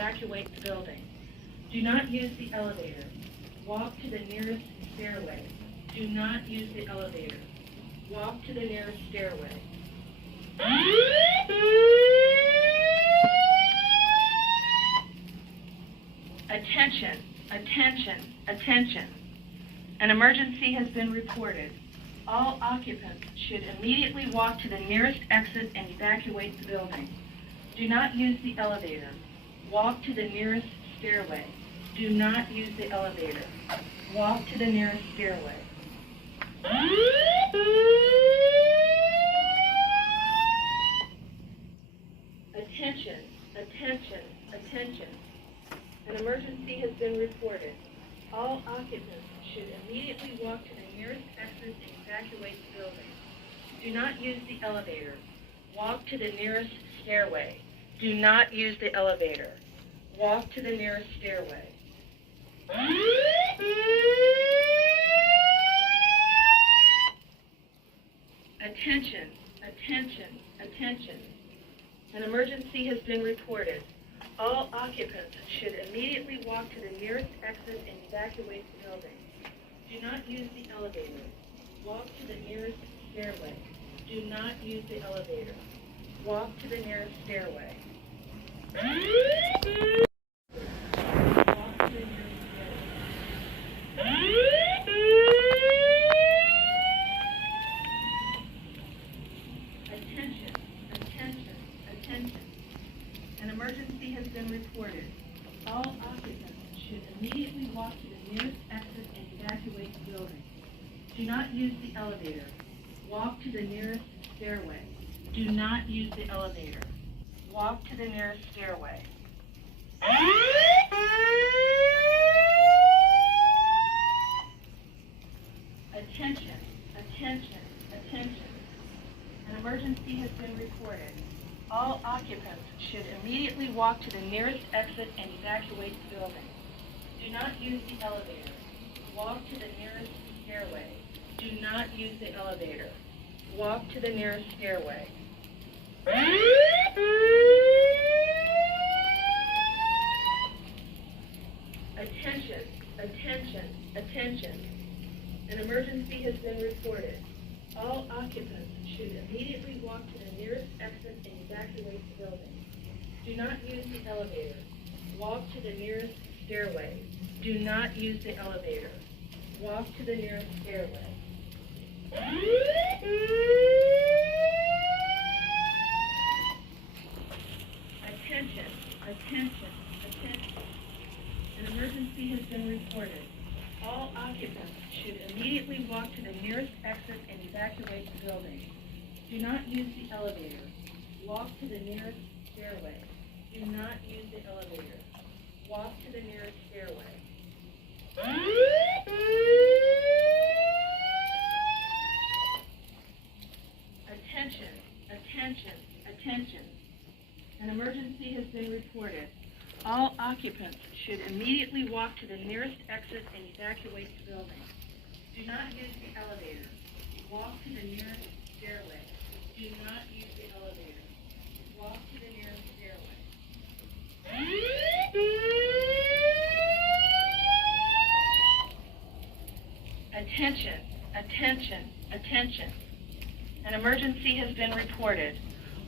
evacuate the building. Do not use the elevator. Walk to the nearest stairway. Do not use the elevator. Walk to the nearest stairway. Attention, attention, attention. An emergency has been reported. All occupants should immediately walk to the nearest exit and evacuate the building. Do not use the elevator. Walk to the nearest stairway. Do not use the elevator. Walk to the nearest stairway. Attention, attention, attention. An emergency has been reported. All occupants should immediately walk to the nearest exit and evacuate the building. Do not use the elevator. Walk to the nearest stairway. Do not use the elevator. Walk to the nearest stairway. Attention, attention, attention. An emergency has been reported. All occupants should immediately walk to the nearest exit and evacuate the building. Do not use the elevator. Walk to the nearest stairway. Do not use the elevator. Walk to the nearest stairway. Attention, attention, attention. An emergency has been reported. All occupants should immediately walk to the nearest exit and evacuate the building. Do not use the elevator. Walk to the nearest stairway. Do not use the elevator. Walk to the nearest stairway. Attention, attention, attention. An emergency has been reported. All occupants should immediately walk to the nearest exit and evacuate the building. Do not use the elevator. Walk to the nearest stairway. Do not use the elevator. Walk to the nearest stairway. Attention, attention, attention. An emergency has been reported. All occupants should immediately walk to the nearest exit and evacuate the building. Do not use the elevator. Walk to the nearest stairway. Do not use the elevator. Walk to the nearest stairway. Attention, attention, attention. An emergency has been reported. All occupants should immediately walk to the nearest exit and evacuate the building. Do not use the elevator. Walk to the nearest stairway. Do not use the elevator. Walk to the nearest stairway. Attention, attention, attention. An emergency has been reported. All occupants should immediately walk to the nearest exit and evacuate the building. Do not use the elevator. Walk to the nearest stairway. Do not use the elevator. Walk to the nearest stairway. Attention, attention, attention. An emergency has been reported.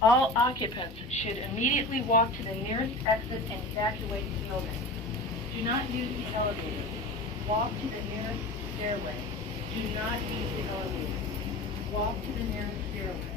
All occupants should immediately walk to the nearest exit and evacuate the building. Do not use the elevator. Walk to the nearest stairway. Do not use the elevator. Walk to the nearest stairway.